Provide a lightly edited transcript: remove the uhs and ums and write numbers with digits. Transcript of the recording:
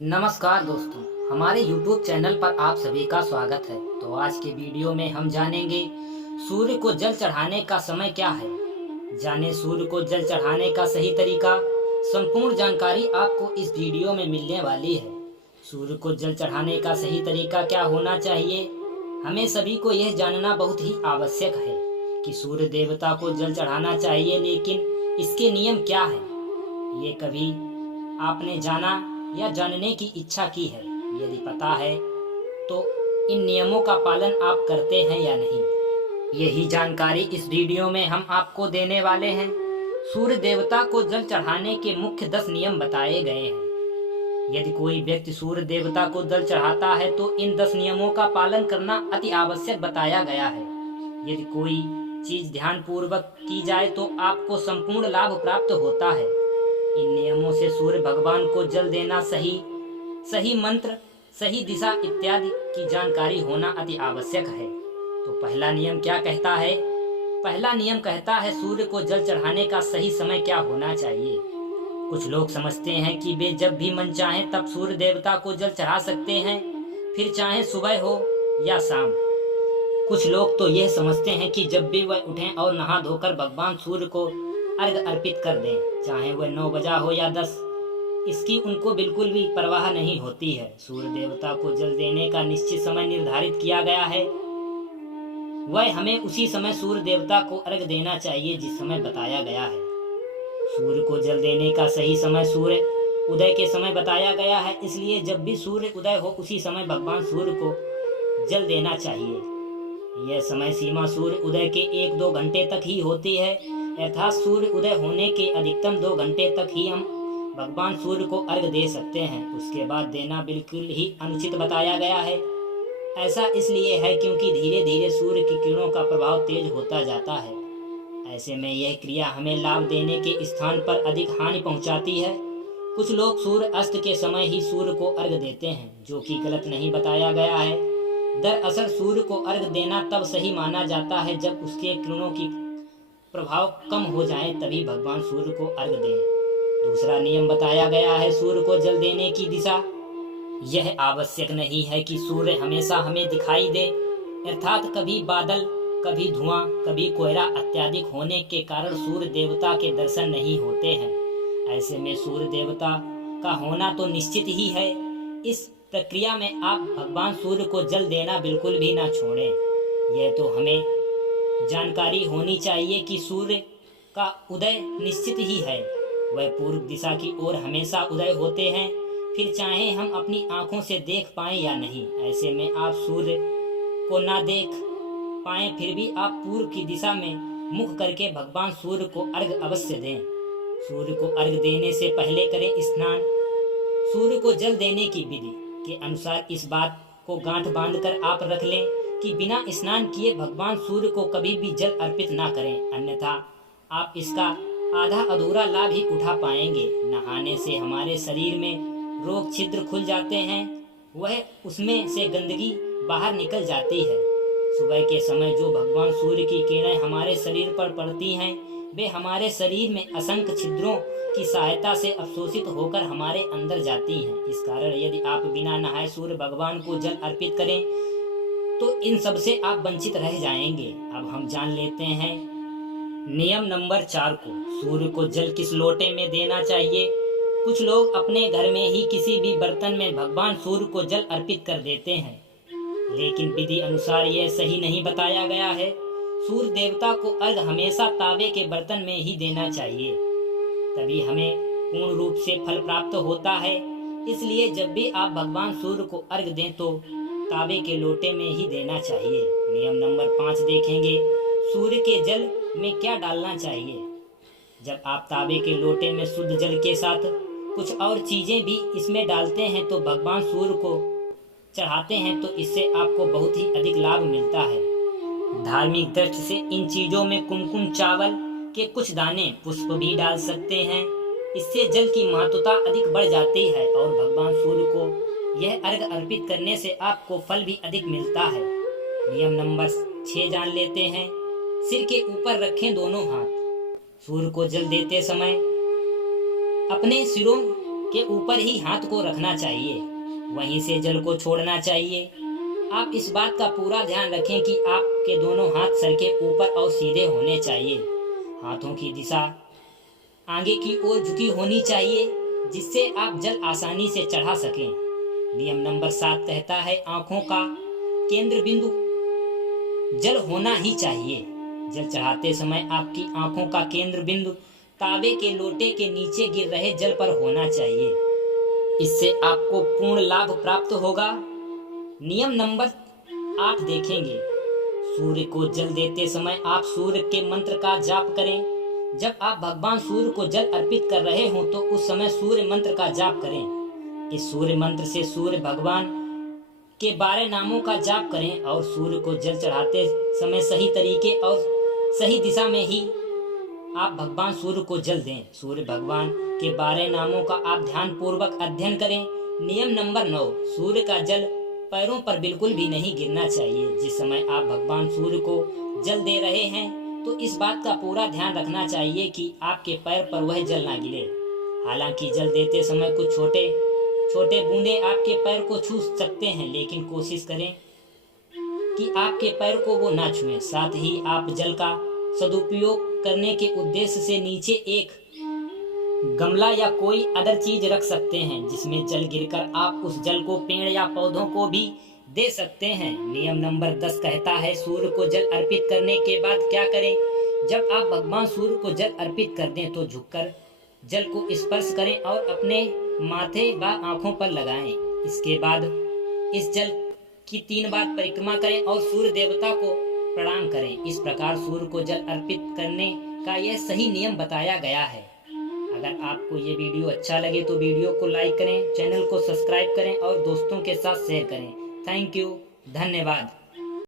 नमस्कार दोस्तों, हमारे YouTube चैनल पर आप सभी का स्वागत है। तो आज के वीडियो में हम जानेंगे सूर्य को जल चढ़ाने का समय क्या है। जाने सूर्य को जल चढ़ाने का सही तरीका। संपूर्ण जानकारी आपको इस वीडियो में मिलने वाली है। सूर्य को जल चढ़ाने का सही तरीका क्या होना चाहिए, हमें सभी को यह जानना बहुत ही आवश्यक है कि सूर्य देवता को जल चढ़ाना चाहिए, लेकिन इसके नियम क्या है, ये कभी आपने जाना या जानने की इच्छा की है? यदि पता है तो इन नियमों का पालन आप करते हैं या नहीं, यही जानकारी इस वीडियो में हम आपको देने वाले हैं। सूर्य देवता को जल चढ़ाने के मुख्य 10 नियम बताए गए हैं। यदि कोई व्यक्ति सूर्य देवता को जल चढ़ाता है तो इन 10 नियमों का पालन करना अति आवश्यक बताया गया है। यदि कोई चीज ध्यान पूर्वक की जाए तो आपको संपूर्ण लाभ प्राप्त होता है। इन नियमों से सूर्य भगवान को जल देना, सही मंत्र, सही दिशा इत्यादि की जानकारी होना अति आवश्यक है। तो पहला नियम क्या कहता है? पहला नियम कहता है सूर्य को जल चढ़ाने का सही समय क्या होना चाहिए। कुछ लोग समझते हैं कि वे जब भी मन चाहे तब सूर्य देवता को जल चढ़ा सकते हैं, फिर चाहे सुबह हो या शाम। कुछ लोग तो यह समझते हैं कि जब भी वह उठें और नहा धोकर भगवान सूर्य को अर्घ अर्पित कर दें, चाहे वह 9 बजा हो या 10, इसकी उनको बिल्कुल भी परवाह नहीं होती है। सूर्य देवता को जल देने का निश्चित समय निर्धारित किया गया है। वह हमें उसी समय सूर्य देवता को अर्घ देना चाहिए जिस समय बताया गया है। सूर्य को जल देने का सही समय सूर्य उदय के समय बताया गया है, इसलिए जब भी सूर्य उदय हो उसी समय भगवान सूर्य को जल देना चाहिए। यह समय सीमा सूर्य उदय के 1-2 घंटे तक ही होती है, अर्थात सूर्य उदय होने के अधिकतम 2 घंटे तक ही हम भगवान सूर्य को अर्घ दे सकते हैं। उसके बाद देना बिल्कुल ही अनुचित बताया गया है। ऐसा इसलिए है क्योंकि धीरे धीरे सूर्य की किरणों का प्रभाव तेज होता जाता है। ऐसे में यह क्रिया हमें लाभ देने के स्थान पर अधिक हानि पहुंचाती है। कुछ लोग सूर्य अस्त के समय ही सूर्य को अर्घ देते हैं, जो कि गलत नहीं बताया गया है। दरअसल सूर्य को अर्घ देना तब सही माना जाता है जब उसके किरणों की प्रभाव कम हो जाए, तभी भगवान सूर्य को अर्घ दें। दूसरा नियम बताया गया है सूर्य को जल देने की दिशा। यह आवश्यक नहीं है कि सूर्य हमेशा हमें दिखाई दे, अर्थात कभी बादल, कभी धुआं, कभी कोहरा अत्यधिक होने के कारण सूर्य देवता के दर्शन नहीं होते हैं। ऐसे में सूर्य देवता का होना तो निश्चित ही है। इस प्रक्रिया में आप भगवान सूर्य को जल देना बिल्कुल भी ना छोड़ें। यह तो हमें जानकारी होनी चाहिए कि सूर्य का उदय निश्चित ही है। वह पूर्व दिशा की ओर हमेशा उदय होते हैं, फिर चाहे हम अपनी आंखों से देख पाएं या नहीं। ऐसे में आप सूर्य को ना देख पाएं फिर भी आप पूर्व की दिशा में मुख करके भगवान सूर्य को अर्घ अवश्य दें। सूर्य को अर्घ देने से पहले करें स्नान। सूर्य को जल देने की विधि के अनुसार इस बात को गांठ बांधकर आप रख लें कि बिना स्नान किए भगवान सूर्य को कभी भी जल अर्पित ना करें, अन्यथा आप इसका आधा अधूरा लाभ ही उठा पाएंगे। नहाने से हमारे शरीर में रोग छिद्र खुल जाते हैं, वह उसमें से गंदगी बाहर निकल जाती है। सुबह के समय जो भगवान सूर्य की किरणें हमारे शरीर पर पड़ती हैं, वे हमारे शरीर में असंख्य छिद्रों की सहायता से अवशोषित होकर हमारे अंदर जाती हैं। इस कारण यदि आप बिना नहाए सूर्य भगवान को जल अर्पित करें तो इन सब से आप वंचित रह जाएंगे। अब हम जान लेते हैं नियम नंबर 4 को। सूर्य को जल किस लोटे में देना चाहिए? कुछ लोग अपने घर में ही किसी भी बर्तन में भगवान सूर्य को जल अर्पित कर देते हैं, लेकिन विधि अनुसार यह सही नहीं बताया गया है। सूर्य देवता को अर्घ हमेशा तांबे के बर्तन में ही देना चाहिए, तभी हमें पूर्ण रूप से फल प्राप्त होता है। इसलिए जब भी आप भगवान सूर्य को अर्घ दें तो तांबे के लोटे में ही देना चाहिए। नियम नंबर 5 देखेंगे, सूर्य के जल में क्या डालना चाहिए। जब आप तांबे के लोटे में शुद्ध जल के साथ कुछ और चीजें भी इसमें डालते हैं तो भगवान सूर्य को चढ़ाते हैं तो इससे आपको बहुत ही अधिक लाभ मिलता है। धार्मिक दृष्टि से इन चीजों में कुमकुम चावल के कुछ दाने, पुष्प भी डाल सकते हैं। इससे जल की महत्वता अधिक बढ़ जाती है और भगवान सूर्य को यह अर्घ अर्पित करने से आपको फल भी अधिक मिलता है। नियम नंबर 6 जान लेते हैं। सिर के ऊपर रखें दोनों हाथ। सूर्य को जल देते समय अपने सिरों के ऊपर ही हाथ को रखना चाहिए, वहीं से जल को छोड़ना चाहिए। आप इस बात का पूरा ध्यान रखें कि आपके दोनों हाथ सर के ऊपर और सीधे होने चाहिए। हाथों की दिशा आगे की ओर झुकी होनी चाहिए, जिससे आप जल आसानी से चढ़ा सकें। नियम नंबर 7 कहता है, आंखों का केंद्र बिंदु जल होना ही चाहिए। जल चढ़ाते समय आपकी आंखों का केंद्र बिंदु तावे के लोटे के नीचे गिर रहे जल पर होना चाहिए। इससे आपको पूर्ण लाभ प्राप्त होगा। नियम नंबर 8 देखेंगे, सूर्य को जल देते समय आप सूर्य के मंत्र का जाप करें। जब आप भगवान सूर्य को जल अर्पित कर रहे हो तो उस समय सूर्य मंत्र का जाप करें। इस सूर्य मंत्र से सूर्य भगवान के 12 नामों का जाप करें और सूर्य को जल चढ़ाते समय सही तरीके और सही दिशा में ही आप भगवान सूर्य को जल दें। सूर्य भगवान के 12 नामों का आप ध्यान पूर्वक अध्ययन करें। नियम नंबर 9, सूर्य का जल पैरों पर बिल्कुल भी नहीं गिरना चाहिए। जिस समय आप भगवान सूर्य को जल दे रहे हैं तो इस बात का पूरा ध्यान रखना चाहिए कि आपके पैर पर वह जल ना गिरे। हालांकि जल देते समय कुछ छोटे छोटे बूंदे आपके पैर को छू सकते हैं, लेकिन कोशिश करें कि आपके पैर को वो ना छुएं। साथ ही आप जल का सदुपयोग करने के उद्देश्य से नीचे एक गमला या कोई अदर चीज रख सकते हैं, जिसमें जल गिरकर आप उस जल को पेड़ या पौधों को भी दे सकते हैं। नियम नंबर 10 कहता है, सूर्य को जल अर्पित करने के बाद क्या करें। जब आप भगवान सूर्य को जल अर्पित कर दें तो झुककर जल को स्पर्श करें और अपने माथे व आंखों पर लगाएं। इसके बाद इस जल की 3 बार परिक्रमा करें और सूर्य देवता को प्रणाम करें। इस प्रकार सूर्य को जल अर्पित करने का यह सही नियम बताया गया है। अगर आपको ये वीडियो अच्छा लगे तो वीडियो को लाइक करें, चैनल को सब्सक्राइब करें और दोस्तों के साथ शेयर करें। थैंक यू, धन्यवाद।